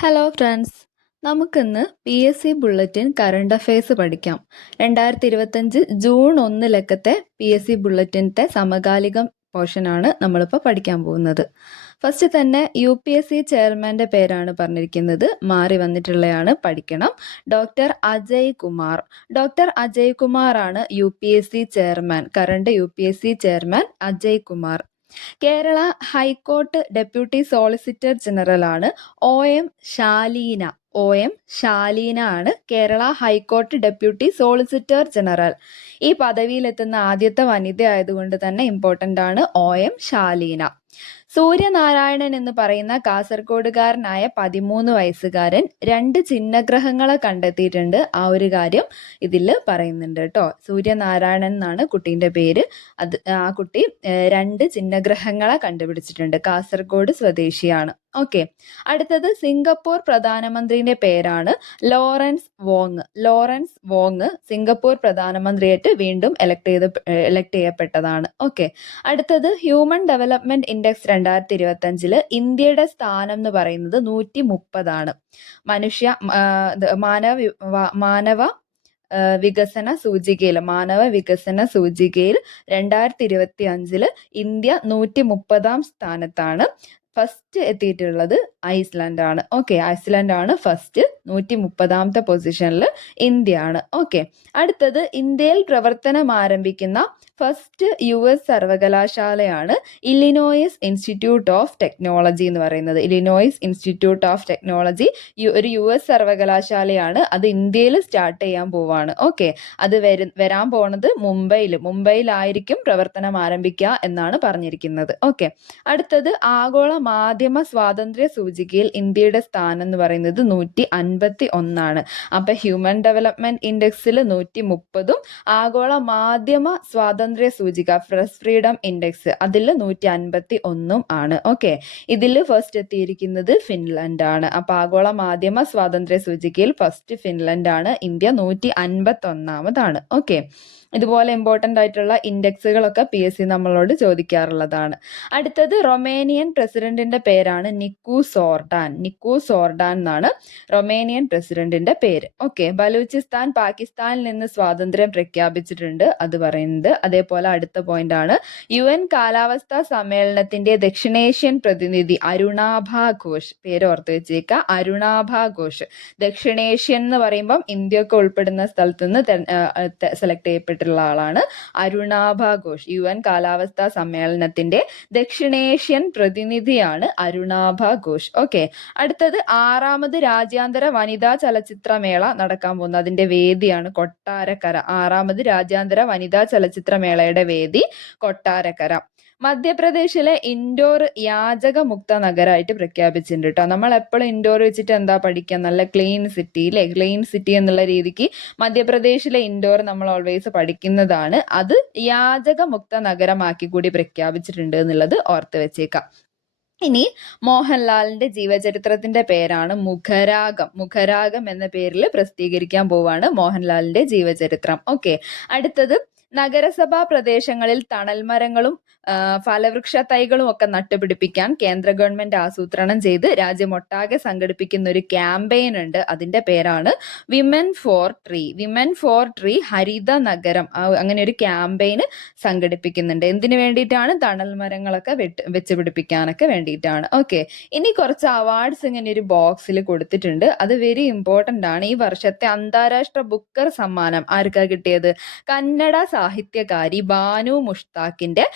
Hello friends, നമുക്കിന്ന് PSC bulletin current affairs പഠിക്കാം. 2025 June 1 ലക്കത്തെ PSC ബുള്ളറ്റിൻ്റെ സമകാലികം പോർഷനാണ് നമ്മളിപ്പോൾ പഠിക്കാൻ പോകുന്നത്. ഫസ്റ്റ് തന്നെ UPSC ചെയർമാൻ്റെ പേരാണ് പറഞ്ഞിരിക്കുന്നത്, മാറി വന്നിട്ടുള്ളതാണ്, പഠിക്കണം. ഡോക്ടർ അജയ് കുമാർ. ഡോക്ടർ അജയ് കുമാറാണ് UPSC chairman, current UPSC chairman Ajay Kumar. Kerala high court deputy solicitor general ആണ് OM ശാലീന. OM ശാലീന ആണ് Kerala high court deputy solicitor general. ഈ പദവിയിലെത്തുന്ന ആദ്യത്തെ വനിത ആയതുകൊണ്ട് തന്നെ ഇമ്പോർട്ടൻ്റ് ആണ് OM ശാലീന. സൂര്യനാരായണൻ എന്ന് പറയുന്ന കാസർഗോഡുകാരനായ 13 വയസ്സുകാരൻ 2 ചിഹ്നഗ്രഹങ്ങളെ കണ്ടെത്തിയിട്ടുണ്ട്. ആ ഒരു കാര്യം ഇതിൽ പറയുന്നുണ്ട് കേട്ടോ. സൂര്യനാരായണൻ എന്നാണ് കുട്ടീൻ്റെ പേര്. ആ കുട്ടി 2 ചിഹ്നഗ്രഹങ്ങളെ കണ്ടുപിടിച്ചിട്ടുണ്ട്. കാസർഗോഡ് സ്വദേശിയാണ്. ഓക്കെ, അടുത്തത് സിംഗപ്പൂർ പ്രധാനമന്ത്രിയുടെ പേരാണ് Lawrence Wong. Lawrence Wong Singapore പ്രധാനമന്ത്രിയായിട്ട് വീണ്ടും എലക്ട് ചെയ്യപ്പെട്ടതാണ്. ഓക്കെ, അടുത്തത് ഹ്യൂമൻ ഡെവലപ്മെന്റ് ഇൻഡെക്സ് 2025 ഇന്ത്യയുടെ സ്ഥാനം എന്ന് പറയുന്നത് 130 മാനവ വികസന സൂചികയിൽ 2025 ഇന്ത്യ 130 സ്ഥാനത്താണ്. ഫസ്റ്റ് എത്തിയിട്ടുള്ളത് ഐസ്ലാൻഡ് ആണ്. ഓക്കെ, ഐസ്ലാൻഡ് ആണ് ഫസ്റ്റ്. 130 പൊസിഷനിൽ ഇന്ത്യ ആണ്. ഓക്കെ, അടുത്തത് ഇന്ത്യയിൽ പ്രവർത്തനം ആരംഭിക്കുന്ന ഫസ്റ്റ് US സർവകലാശാലയാണ് ഇല്ലിനോയിസ് ഇൻസ്റ്റിറ്റ്യൂട്ട് ഓഫ് ടെക്നോളജി എന്ന് പറയുന്നത്. ഇല്ലിനോയിസ് ഇൻസ്റ്റിറ്റ്യൂട്ട് ഓഫ് ടെക്നോളജി ഒരു US സർവകലാശാലയാണ്. അത് ഇന്ത്യയിൽ സ്റ്റാർട്ട് ചെയ്യാൻ പോവാണ്. ഓക്കെ, അത് വരാൻ പോണത് മുംബൈയിലായിരിക്കും പ്രവർത്തനം ആരംഭിക്കുക എന്നാണ് പറഞ്ഞിരിക്കുന്നത്. ഓക്കെ, അടുത്തത് ആഗോള മാധ്യമ സ്വാതന്ത്ര്യ സൂചികയിൽ ഇന്ത്യയുടെ സ്ഥാനം എന്ന് പറയുന്നത് 151. അപ്പൊ ഹ്യൂമൻ ഡെവലപ്മെന്റ് ഇൻഡെക്സിൽ 130ഉം ആഗോള മാധ്യമ സ്വാതന്ത്ര്യ സൂചിക പ്രസ് ഫ്രീഡം ഇൻഡെക്സ് അതിൽ 151 ആണ്. ഓക്കെ, ഇതിൽ ഫസ്റ്റ് എത്തിയിരിക്കുന്നത് ഫിൻലൻഡ് ആണ്. അപ്പൊ ആഗോള മാധ്യമ സ്വാതന്ത്ര്യ സൂചികയിൽ ഫസ്റ്റ് ഫിൻലൻഡ് ആണ്. ഇന്ത്യ 151. ഓക്കെ, ഇതുപോലെ ഇമ്പോർട്ടൻ്റ് ആയിട്ടുള്ള ഇൻഡെക്സുകളൊക്കെ PSC നമ്മളോട് ചോദിക്കാറുള്ളതാണ്. അടുത്തത് റൊമേനിയൻ പ്രസിഡന്റിന്റെ പേരാണ് നിക്കു സോർഡാൻ. നിക്കു സോർഡാൻ എന്നാണ് റൊമേനിയൻ പ്രസിഡന്റിന്റെ പേര്. ഓക്കെ, ബലൂചിസ്ഥാൻ പാകിസ്ഥാനിൽ നിന്ന് സ്വാതന്ത്ര്യം പ്രഖ്യാപിച്ചിട്ടുണ്ട്, അത് പറയുന്നത്. അതേപോലെ അടുത്ത പോയിന്റ് ആണ് UN കാലാവസ്ഥാ സമ്മേളനത്തിന്റെ ദക്ഷിണേഷ്യൻ പ്രതിനിധി അരുണാഭ ഘോഷ്. പേര് ഓർത്ത് വെച്ചേക്കുക, അരുണാഭ ഘോഷ്. ദക്ഷിണേഷ്യൻ എന്ന് പറയുമ്പം ഇന്ത്യയൊക്കെ ഉൾപ്പെടുന്ന സ്ഥലത്ത് നിന്ന് സെലക്ട് ചെയ്യപ്പെട്ടിട്ടുള്ള ആളാണ് അരുണാഭ ഘോഷ്. UN കാലാവസ്ഥാ സമ്മേളനത്തിന്റെ ദക്ഷിണേഷ്യൻ പ്രതിനിധിയാണ് അരുണാഭ ഘോഷ്. ഓക്കെ, അടുത്തത് 6ാമത് രാജ്യാന്തര വനിതാ ചലച്ചിത്രമേള നടക്കാൻ പോകുന്നത്. അതിന്റെ വേദിയാണ് കൊട്ടാരക്കര. 6ാമത് രാജ്യാന്തര വനിതാ ചലച്ചിത്രമേളയുടെ വേദി കൊട്ടാരക്കര. മധ്യപ്രദേശിലെ ഇൻഡോർ യാചകമുക്ത നഗരമായിട്ട് പ്രഖ്യാപിച്ചിട്ടുണ്ട് കേട്ടോ. നമ്മൾ എപ്പോഴും ഇൻഡോർ വെച്ചിട്ട് എന്താ പഠിക്കുക, നല്ല ക്ലീൻ സിറ്റി അല്ലേ. ക്ലീൻ സിറ്റി എന്നുള്ള രീതിക്ക് മധ്യപ്രദേശിലെ ഇൻഡോർ നമ്മൾ ഓൾവേസ് പഠിക്കുന്നതാണ്. അത് യാചകമുക്ത നഗരമാക്കി കൂടി പ്രഖ്യാപിച്ചിട്ടുണ്ട് എന്നുള്ളത് ഓർത്ത് വെച്ചേക്കാം. ഇനി മോഹൻലാലിന്റെ ജീവചരിത്രത്തിന്റെ പേരാണ് മുഖരാഗം. മുഖരാഗം എന്ന പേരിൽ പ്രസിദ്ധീകരിക്കാൻ പോവാണ് മോഹൻലാലിന്റെ ജീവചരിത്രം. ഓക്കെ, അടുത്തത് നഗരസഭാ പ്രദേശങ്ങളിൽ തണൽമരങ്ങളും ഫലവൃക്ഷ തൈകളും ഒക്കെ നട്ടുപിടിപ്പിക്കാൻ കേന്ദ്ര ഗവൺമെന്റ് ആസൂത്രണം ചെയ്ത് രാജ്യമൊട്ടാകെ സംഘടിപ്പിക്കുന്ന ഒരു ക്യാമ്പയിൻ ഉണ്ട്. അതിന്റെ പേരാണ് women for tree. Women for tree ഹരിത നഗരം. അങ്ങനെ ഒരു ക്യാമ്പയിൻ സംഘടിപ്പിക്കുന്നുണ്ട്. എന്തിനു വേണ്ടിയിട്ടാണ്? തണൽമരങ്ങളൊക്കെ വെച്ച് പിടിപ്പിക്കാനൊക്കെ വേണ്ടിയിട്ടാണ്. ഓക്കെ, ഇനി കുറച്ച് അവാർഡ്സ് ഇങ്ങനെ ഒരു ബോക്സിൽ കൊടുത്തിട്ടുണ്ട്. അത് വെരി ഇമ്പോർട്ടൻ്റ് ആണ്. ഈ വർഷത്തെ അന്താരാഷ്ട്ര ബുക്കർ സമ്മാനം ആർക്കാ കിട്ടിയത്? കന്നഡ സാഹിത്യകാരി ബാനു മുഷ്താഖിന്റെ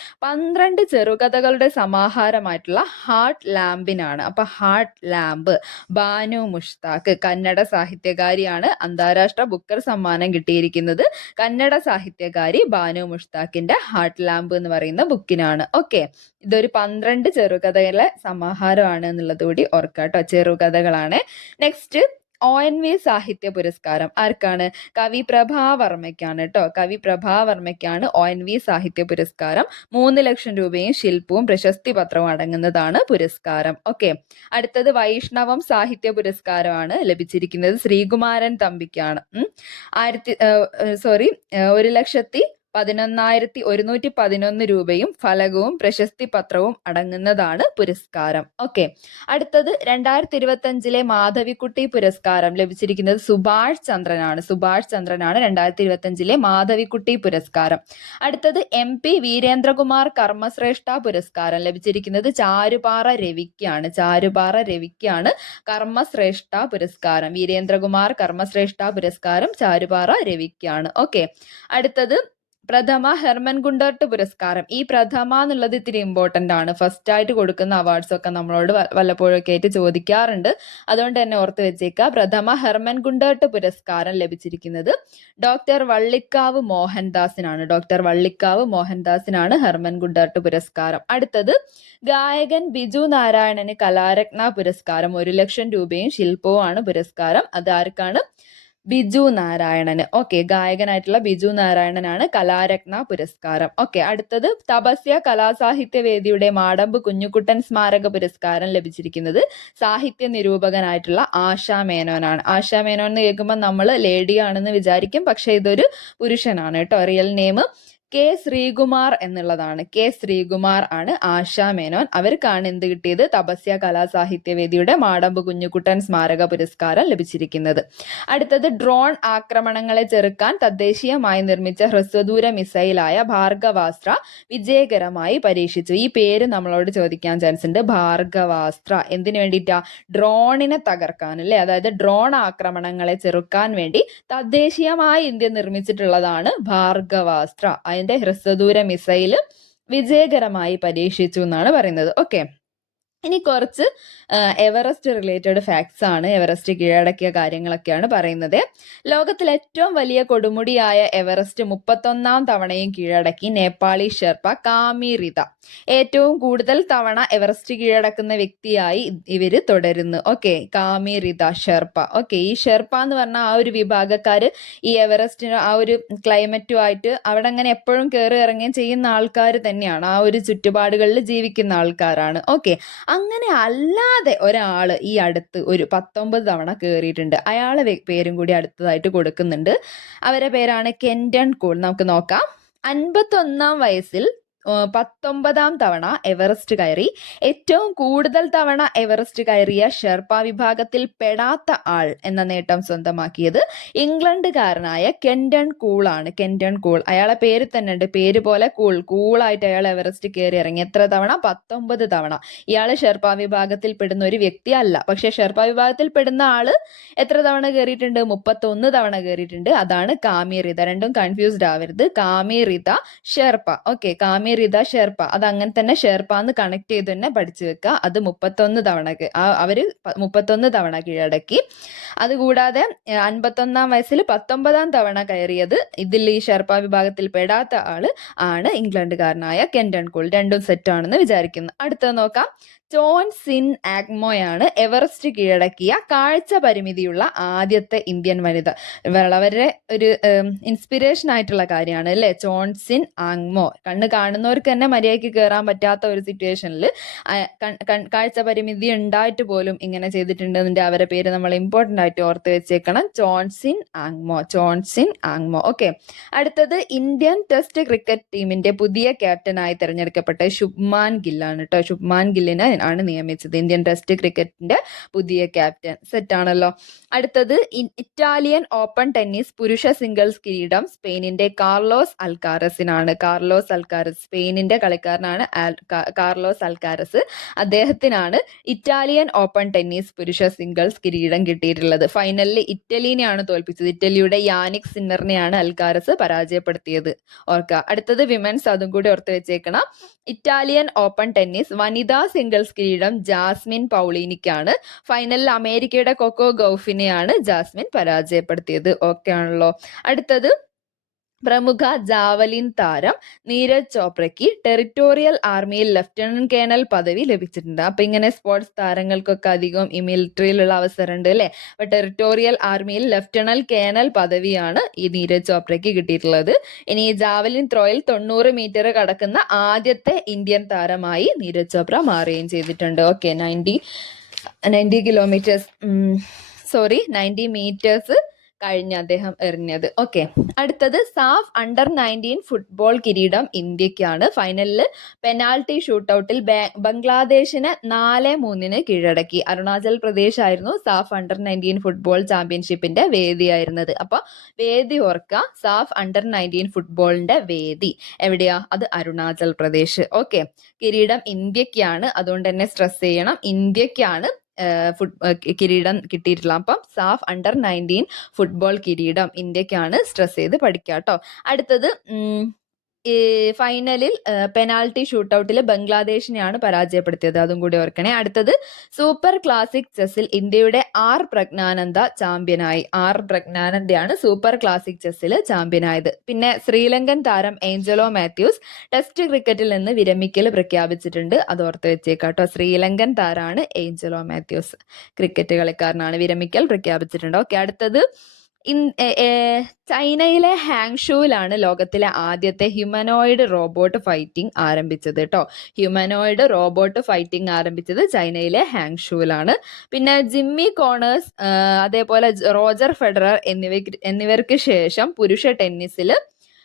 12 ചെറുകഥകളുടെ സമാഹാരമായിട്ടുള്ള ഹാർട്ട് ലാമ്പിനാണ്. അപ്പൊ ഹാർട്ട് ലാമ്പ്, ബാനു മുഷ്താഖ് കന്നഡ സാഹിത്യകാരിയാണ്. അന്താരാഷ്ട്ര ബുക്കർ സമ്മാനം കിട്ടിയിരിക്കുന്നത് കന്നഡ സാഹിത്യകാരി ബാനു മുഷ്താഖിന്റെ ഹാർട്ട് ലാമ്പ് എന്ന് പറയുന്ന ബുക്കിനാണ്. ഓക്കെ, ഇതൊരു 12 ചെറുകഥകളെ സമാഹാരമാണ് എന്നുള്ളത് കൂടി ഓർക്കാട്ടോ. ചെറുകഥകളാണ്. നെക്സ്റ്റ് ONV സാഹിത്യ പുരസ്കാരം ആർക്കാണ്? കവി പ്രഭാവർമ്മയ്ക്കാണ് കേട്ടോ. കവി പ്രഭാവർമ്മയ്ക്കാണ് ONV സാഹിത്യ പുരസ്കാരം. 3 ലക്ഷം രൂപയും ശില്പവും പ്രശസ്തി പത്രവും അടങ്ങുന്നതാണ് പുരസ്കാരം. ഓക്കെ, അടുത്തത് വൈഷ്ണവം സാഹിത്യ പുരസ്കാരമാണ് ലഭിച്ചിരിക്കുന്നത് ശ്രീകുമാരൻ തമ്പിക്കാണ്. 1,00,000 11,111 രൂപയും ഫലകവും പ്രശസ്തി പത്രവും അടങ്ങുന്നതാണ് പുരസ്കാരം. ഓക്കെ, അടുത്തത് 2025 മാധവിക്കുട്ടി പുരസ്കാരം ലഭിച്ചിരിക്കുന്നത് സുഭാഷ് ചന്ദ്രനാണ്. സുഭാഷ് ചന്ദ്രനാണ് 2025 മാധവിക്കുട്ടി പുരസ്കാരം. അടുത്തത് MP വീരേന്ദ്രകുമാർ കർമ്മശ്രേഷ്ഠ പുരസ്കാരം ലഭിച്ചിരിക്കുന്നത് ചാരുപാറ രവിക്കാണ്. ചാരുപാറ രവിക്കാണ് കർമ്മശ്രേഷ്ഠ പുരസ്കാരം. വീരേന്ദ്രകുമാർ കർമ്മശ്രേഷ്ഠ പുരസ്കാരം ചാരുപാറ രവിക്കാണ്. ഓക്കെ, അടുത്തത് പ്രഥമ ഹെർമൻ ഗുണ്ടർട്ട് പുരസ്കാരം. ഈ പ്രഥമ എന്നുള്ളത് ഇത്തിരി ഇമ്പോർട്ടന്റ് ആണ്. ഫസ്റ്റ് ആയിട്ട് കൊടുക്കുന്ന അവാർഡ്സ് ഒക്കെ നമ്മളോട് വല്ലപ്പോഴൊക്കെ ആയിട്ട് ചോദിക്കാറുണ്ട്. അതുകൊണ്ട് തന്നെ ഓർത്ത് വെച്ചേക്കുക. പ്രഥമ ഹെർമൻ ഗുണ്ടർട്ട് പുരസ്കാരം ലഭിച്ചിരിക്കുന്നത് ഡോക്ടർ വള്ളിക്കാവ് മോഹൻദാസിനാണ്. ഡോക്ടർ വള്ളിക്കാവ് മോഹൻദാസിനാണ് ഹെർമൻ ഗുണ്ടർട്ട് പുരസ്കാരം. അടുത്തത് ഗായകൻ ബിജു നാരായണന് കലാരത്ന പുരസ്കാരം. 1 ലക്ഷം രൂപയും ശില്പവും ആണ് പുരസ്കാരം. അത് ആർക്കാണ്? ബിജു നാരായണന്. ഓക്കെ, ഗായകനായിട്ടുള്ള ബിജു നാരായണനാണ് കലാരത്ന പുരസ്കാരം. ഓക്കെ, അടുത്തത് തപസ്യ കലാസാഹിത്യ വേദിയുടെ മാടമ്പ് കുഞ്ഞുകുട്ടൻ സ്മാരക പുരസ്കാരം ലഭിച്ചിരിക്കുന്നത് സാഹിത്യ നിരൂപകനായിട്ടുള്ള ആശാ മേനോനാണ്. ആശാ മേനോൻ എന്ന് കേൾക്കുമ്പോൾ നമ്മൾ ലേഡി ആണെന്ന് വിചാരിക്കും, പക്ഷെ ഇതൊരു പുരുഷനാണ് കേട്ടോ. റിയൽ നെയിം കെ ശ്രീകുമാർ എന്നുള്ളതാണ്. കെ ശ്രീകുമാർ ആണ് ആശാ മേനോൻ. അവർക്കാണ് എന്ത് കിട്ടിയത്? തപസ്യ കലാസാഹിത്യവേദിയുടെ മാടമ്പ് കുഞ്ഞുകുട്ടൻ സ്മാരക പുരസ്കാരം ലഭിച്ചിരിക്കുന്നത്. അടുത്തത് ഡ്രോൺ ആക്രമണങ്ങളെ ചെറുക്കാൻ തദ്ദേശീയമായി നിർമ്മിച്ച ഹ്രസ്വദൂര മിസൈലായ ഭാർഗവാസ്ത്ര വിജയകരമായി പരീക്ഷിച്ചു. ഈ പേര് നമ്മളോട് ചോദിക്കാൻ ചാൻസ് ഉണ്ട്. ഭാർഗവാസ്ത്ര എന്തിനു വേണ്ടിയിട്ടാ? ഡ്രോണിനെ തകർക്കാൻ അല്ലേ, അതായത് ഡ്രോൺ ആക്രമണങ്ങളെ ചെറുക്കാൻ വേണ്ടി തദ്ദേശീയമായി ഇന്ത്യ നിർമ്മിച്ചിട്ടുള്ളതാണ് ഭാർഗവാസ്ത്ര. അതിന്റെ ഹ്രസ്വദൂര മിസൈല് വിജയകരമായി പരീക്ഷിച്ചു എന്നാണ് പറയുന്നത്. ഓക്കെ, ഇനി കുറച്ച് എവറസ്റ്റ് റിലേറ്റഡ് ഫാക്ട്സ് ആണ്. എവറസ്റ്റ് കീഴടക്കിയ കാര്യങ്ങളൊക്കെയാണ് പറയുന്നത്. ലോകത്തിൽ ഏറ്റവും വലിയ കൊടുമുടിയായ എവറസ്റ്റ് 31ാം തവണയും കീഴടക്കി നേപ്പാളി ഷെർപ്പ കാമിറിത. ഏറ്റവും കൂടുതൽ തവണ എവറസ്റ്റ് കീഴടക്കുന്ന വ്യക്തിയായി ഇവര് തുടരുന്നു. ഓക്കെ, കാമിറിത ഷെർപ്പ. ഓക്കെ, ഈ ഷെർപ്പ എന്ന് പറഞ്ഞ ആ ഒരു വിഭാഗക്കാര് ഈ എവറസ്റ്റിന് ആ ഒരു ക്ലൈമറ്റുമായിട്ട് അവിടെ അങ്ങനെ എപ്പോഴും കയറി ഇറങ്ങുകയും ചെയ്യുന്ന ആൾക്കാർ തന്നെയാണ്. ആ ഒരു ചുറ്റുപാടുകളിൽ ജീവിക്കുന്ന ആൾക്കാരാണ്. ഓക്കെ, അങ്ങനെ അല്ലാതെ ഒരാള് ഈ അടുത്ത് ഒരു 19 തവണ കയറിയിട്ടുണ്ട്. അയാളെ പേരും കൂടി അടുത്തതായിട്ട് കൊടുക്കുന്നുണ്ട്. അവരെ പേരാണ് കെന്റൺ കൂൾ. നമുക്ക് നോക്കാം. 51ാം വയസ്സിൽ 19ാം തവണ എവറസ്റ്റ് കയറി ഏറ്റവും കൂടുതൽ തവണ എവറസ്റ്റ് കയറിയ ഷെർപ്പ വിഭാഗത്തിൽ പെടാത്ത ആൾ എന്ന നേട്ടം സ്വന്തമാക്കിയത് ഇംഗ്ലണ്ടുകാരനായ കെന്റൺ കൂൾ ആണ്. കെന്റൺ കൂൾ, അയാളെ പേര് തന്നെ ഉണ്ട്, പേര് പോലെ കൂളായിട്ട് അയാൾ എവറസ്റ്റ് കയറി ഇറങ്ങി. എത്ര തവണ? 19 തവണ. ഇയാള് ഷെർപ്പ വിഭാഗത്തിൽ പെടുന്ന ഒരു വ്യക്തി അല്ല. പക്ഷെ ഷെർപ്പ വിഭാഗത്തിൽ പെടുന്ന ആള് എത്ര തവണ കയറിയിട്ടുണ്ട്? 31 തവണ കയറിയിട്ടുണ്ട്. അതാണ് കാമിറിത. രണ്ടും കൺഫ്യൂസ്ഡ് ആവരുത്. കാമിറിത ഷെർപ്പ. ഓക്കെ, കാമിറിത ഷെർപ്പ, അത് അങ്ങനെ തന്നെ ഷെർപ്പ എന്ന് കണക്ട് ചെയ്ത് തന്നെ പഠിച്ചു വെക്കുക. അത് 31 തവണ അവര് 31 തവണ കീഴടക്കി. അതുകൂടാതെ 51ാം വയസ്സിൽ 19ാം തവണ കയറിയത് ഇതിൽ ഈ ഷെർപ്പ വിഭാഗത്തിൽ പെടാത്ത ആള് ആണ് ഇംഗ്ലണ്ടുകാരനായ കെന്റൺ കൂൾ. രണ്ടും സെറ്റ് ആണെന്ന് വിചാരിക്കുന്നു. അടുത്തത് നോക്കാം. ചോൺ സിൻ ആഗ്മോയാണ് എവറസ്റ്റ് കീഴടക്കിയ കാഴ്ച പരിമിതിയുള്ള ആദ്യത്തെ ഇന്ത്യൻ വനിത. വളരെ ഒരു ഇൻസ്പിറേഷൻ ആയിട്ടുള്ള കാര്യമാണ് അല്ലേ? ചോൺ സിൻ ആഗ്മോ. കണ്ണ് കാണുന്നവർക്ക് തന്നെ മര്യാദയ്ക്ക് കയറാൻ പറ്റാത്ത ഒരു സിറ്റുവേഷനിൽ കാഴ്ച പരിമിതി ഉണ്ടായിട്ട് പോലും ഇങ്ങനെ ചെയ്തിട്ടുണ്ടെന്നിട്ട് അവരെ പേര് നമ്മൾ ഇമ്പോർട്ടൻ്റ് ആയിട്ട് ഓർത്ത് വെച്ചേക്കണം. ചോൺ സിൻ ആഗ്മോ. ചോൺ സിൻ ആഗ്മോ. ഓക്കെ, അടുത്തത് ഇന്ത്യൻ ടെസ്റ്റ് ക്രിക്കറ്റ് ടീമിന്റെ പുതിയ ക്യാപ്റ്റനായി തിരഞ്ഞെടുക്കപ്പെട്ട ശുഭ്മാൻ ഗില്ലാണ് കേട്ടോ. ശുഭ്മാൻ ഗില്ലിനെ ആണ് നിയമിച്ചത് ഇന്ത്യൻ ടെസ്റ്റ് ക്രിക്കറ്റിന്റെ പുതിയ ക്യാപ്റ്റൻ. സെറ്റ് ആണല്ലോ. അടുത്തത് ഇറ്റാലിയൻ ഓപ്പൺ ടെന്നീസ് പുരുഷ സിംഗിൾസ് കിരീടം സ്പെയിനിന്റെ കാർലോസ് അൽക്കാരസിനാണ്. കാർലോസ് അൽക്കാരസ്, സ്പെയിനിന്റെ കളിക്കാരനാണ് കാർലോസ് അൽക്കാരസ്. അദ്ദേഹത്തിനാണ് ഇറ്റാലിയൻ ഓപ്പൺ ടെന്നീസ് പുരുഷ സിംഗിൾസ് കിരീടം കിട്ടിയിട്ടുള്ളത്. ഫൈനലിൽ ഇറ്റലിനെയാണ് തോൽപ്പിച്ചത്. ഇറ്റലിയുടെ യാനിക് സിന്നറിനെയാണ് അൽക്കാരസ് പരാജയപ്പെടുത്തിയത്. ഓർക്കുക. അടുത്തത് വിമൻസ്, അതും കൂടി ഓർത്ത് വെച്ചേക്കണം. ഇറ്റാലിയൻ ഓപ്പൺ ടെന്നീസ് വനിതാ സിംഗിൾസ് കിരീടം ജാസ്മിൻ പൗളീനിക്കാണ്. ഫൈനലിൽ അമേരിക്കയുടെ കൊക്കോ ഗൗഫിനെയാണ് ജാസ്മിൻ പരാജയപ്പെടുത്തിയത്. ഓക്കെ ആണല്ലോ. അടുത്തത് പ്രമുഖ ജാവലിൻ താരം നീരജ് ചോപ്രയ്ക്ക് ടെറിട്ടോറിയൽ ആർമിയിൽ ലഫ്റ്റനന്റ് കേണൽ പദവി ലഭിച്ചിട്ടുണ്ട്. അപ്പൊ ഇങ്ങനെ സ്പോർട്സ് താരങ്ങൾക്കൊക്കെ അധികം ഈ മിലിറ്ററിയിലുള്ള അവസരം ഉണ്ട് അല്ലെ. അപ്പൊ ടെറിട്ടോറിയൽ ആർമിയിൽ ലഫ്റ്റനന്റ് കേണൽ പദവിയാണ് ഈ നീരജ് ചോപ്രയ്ക്ക് കിട്ടിയിട്ടുള്ളത്. ഇനി ജാവലിൻ ത്രോയിൽ 90 മീറ്റർ കടക്കുന്ന ആദ്യത്തെ ഇന്ത്യൻ താരമായി നീരജ് ചോപ്ര മാറുകയും ചെയ്തിട്ടുണ്ട്. ഓക്കെ, 90 മീറ്റേഴ്സ് കഴിഞ്ഞ അദ്ദേഹം എറിഞ്ഞത്. ഓക്കെ, അടുത്തത് സാഫ് അണ്ടർ 19 ഫുട്ബോൾ കിരീടം ഇന്ത്യക്കാണ്. ഫൈനലിൽ പെനാൽറ്റി ഷൂട്ടൌട്ടിൽ ബംഗ്ലാദേശിനെ 4-3 കീഴടക്കി. അരുണാചൽ പ്രദേശ് ആയിരുന്നു സാഫ് അണ്ടർ 19 ഫുട്ബോൾ ചാമ്പ്യൻഷിപ്പിന്റെ വേദിയായിരുന്നത്. അപ്പൊ വേദി ഓർക്കുക, സാഫ് അണ്ടർ 19 ഫുട്ബോളിന്റെ വേദി എവിടെയാ? അത് അരുണാചൽ പ്രദേശ്. ഓക്കെ, കിരീടം ഇന്ത്യക്കാണ്, അതുകൊണ്ട് തന്നെ സ്ട്രെസ് ചെയ്യണം, ഇന്ത്യക്കാണ് കിരീടം കിട്ടിയിട്ടുള്ള. അപ്പം സാഫ് അണ്ടർ 19 ഫുട്ബോൾ കിരീടം ഇന്ത്യക്കാണ്, സ്ട്രെസ് ചെയ്ത് പഠിക്കുക കേട്ടോ. അടുത്തത് ഫൈനലിൽ പെനാൽറ്റി ഷൂട്ടൌട്ടിൽ ബംഗ്ലാദേശിനെയാണ് പരാജയപ്പെടുത്തിയത്, അതും കൂടി ഓർക്കണേ. അടുത്തത് സൂപ്പർ ക്ലാസിക് ചെസ്സിൽ ഇന്ത്യയുടെ പ്രജ്ഞാനന്ദ ചാമ്പ്യനായി. പ്രജ്ഞാനന്ദയാണ് സൂപ്പർ ക്ലാസിക് ചെസ്സിൽ ചാമ്പ്യനായത്. പിന്നെ ശ്രീലങ്കൻ താരം ഏഞ്ചലോ മാത്യൂസ് ടെസ്റ്റ് ക്രിക്കറ്റിൽ നിന്ന് വിരമിക്കൽ പ്രഖ്യാപിച്ചിട്ടുണ്ട്, അത് ഓർത്ത് വെച്ചേക്കാട്ടോ. ശ്രീലങ്കൻ താരാണ് ഏഞ്ചലോ മാത്യൂസ്, ക്രിക്കറ്റ് കളിക്കാരനാണ്, വിരമിക്കൽ പ്രഖ്യാപിച്ചിട്ടുണ്ട്. ഓക്കെ, അടുത്തത് ചൈനയിലെ ഹാങ്ഷൂവിലാണ് ലോകത്തിലെ ആദ്യത്തെ ഹ്യൂമനോയിഡ് റോബോട്ട് ഫൈറ്റിംഗ് ആരംഭിച്ചത് കേട്ടോ. ഹ്യൂമനോയിഡ് റോബോട്ട് ഫൈറ്റിംഗ് ആരംഭിച്ചത് ചൈനയിലെ ഹാങ്ഷൂവിലാണ്. പിന്നെ ജിമ്മി കോണേഴ്സ് അതേപോലെ റോജർ ഫെഡറർ എന്നിവർക്ക് ശേഷം പുരുഷ ടെന്നീസിൽ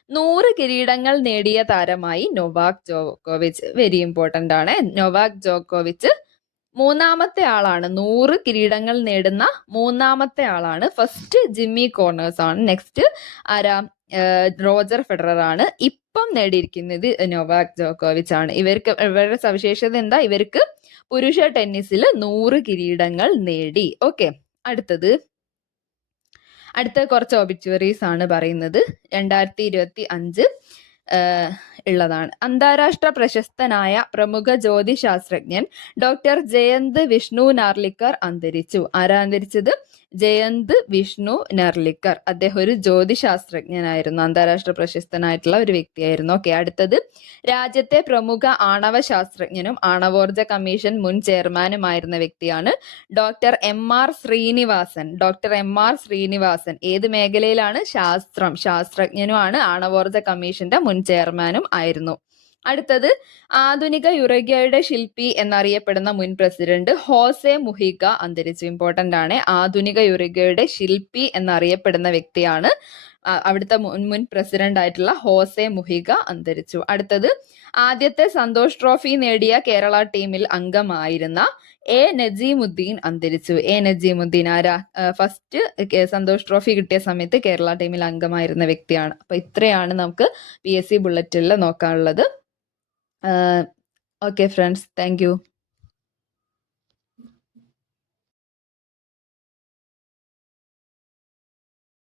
100 കിരീടങ്ങൾ നേടിയ താരമായി നൊവാക് ജോക്കോവിച്ച്. വെരി ഇമ്പോർട്ടന്റ് ആണ്. നൊവാക് ജോക്കോവിച്ച് മൂന്നാമത്തെ ആളാണ്, 100 കിരീടങ്ങൾ നേടുന്ന മൂന്നാമത്തെ ആളാണ്. ഫസ്റ്റ് ജിമ്മി കോർണേഴ്സ് ആണ്, നെക്സ്റ്റ് ആരാ? റോജർ ഫെഡറർ ആണ്. ഇപ്പം നേടിയിരിക്കുന്നത് നൊവാക് ജോക്കോവിച്ച് ആണ്. ഇവരുടെ സവിശേഷത എന്താ? ഇവർക്ക് പുരുഷ ടെന്നീസിൽ 100 കിരീടങ്ങൾ നേടി. ഓക്കെ, അടുത്ത കുറച്ച് ഒബിച്വറീസ് ആണ് പറയുന്നത്. 2025 ഉള്ളതാണ്. അന്താരാഷ്ട്ര പ്രശസ്തനായ പ്രമുഖ ജ്യോതിശാസ്ത്രജ്ഞൻ ഡോക്ടർ ജയന്ത് വിഷ്ണു നാർലിക്കർ അന്തരിച്ചു. ആരാ അന്തരിച്ചത്? ജയന്ത് വിഷ്ണു നാർലിക്കർ. അദ്ദേഹം ഒരു ജ്യോതിശാസ്ത്രജ്ഞനായിരുന്നു, അന്താരാഷ്ട്ര പ്രശസ്തനായിട്ടുള്ള ഒരു വ്യക്തിയായിരുന്നു. ഓക്കെ, അടുത്തത് രാജ്യത്തെ പ്രമുഖ ആണവ ശാസ്ത്രജ്ഞനും ആണവോർജ കമ്മീഷൻ മുൻ ചെയർമാനുമായിരുന്ന വ്യക്തിയാണ് doctor M R. Srinivasan. Doctor M R. Srinivasan ഏത് മേഖലയിലാണ്? ശാസ്ത്രജ്ഞനുമാണ്, ആണവോർജ കമ്മീഷന്റെ മുൻ ചെയർമാനും ആയിരുന്നു. അടുത്തത് ആധുനിക യുറേഗ്വയുടെ ശില്പി എന്നറിയപ്പെടുന്ന മുൻ പ്രസിഡന്റ് ഹോസെ മുഹിഗ അന്തരിച്ചു. ഇമ്പോർട്ടന്റ് ആണ്. ആധുനിക യുറേഗ്വയുടെ ശില്പി എന്നറിയപ്പെടുന്ന വ്യക്തിയാണ് അവിടുത്തെ മുൻ പ്രസിഡന്റ് ആയിട്ടുള്ള ഹോസെ മുഹിഗ അന്തരിച്ചു. അടുത്തത് ആദ്യത്തെ സന്തോഷ് ട്രോഫി നേടിയ കേരള ടീമിൽ അംഗമായിരുന്ന എ നജീമുദ്ദീൻ അന്തരിച്ചു. എ നജീമുദ്ദീൻ ആരാ? ഫസ്റ്റ് സന്തോഷ് ട്രോഫി കിട്ടിയ സമയത്ത് കേരള ടീമിൽ അംഗമായിരുന്ന വ്യക്തിയാണ്. അപ്പൊ ഇത്രയാണ് നമുക്ക് PSC ബുള്ളറ്റിൽ നോക്കാനുള്ളത്. Okay friends, thank U.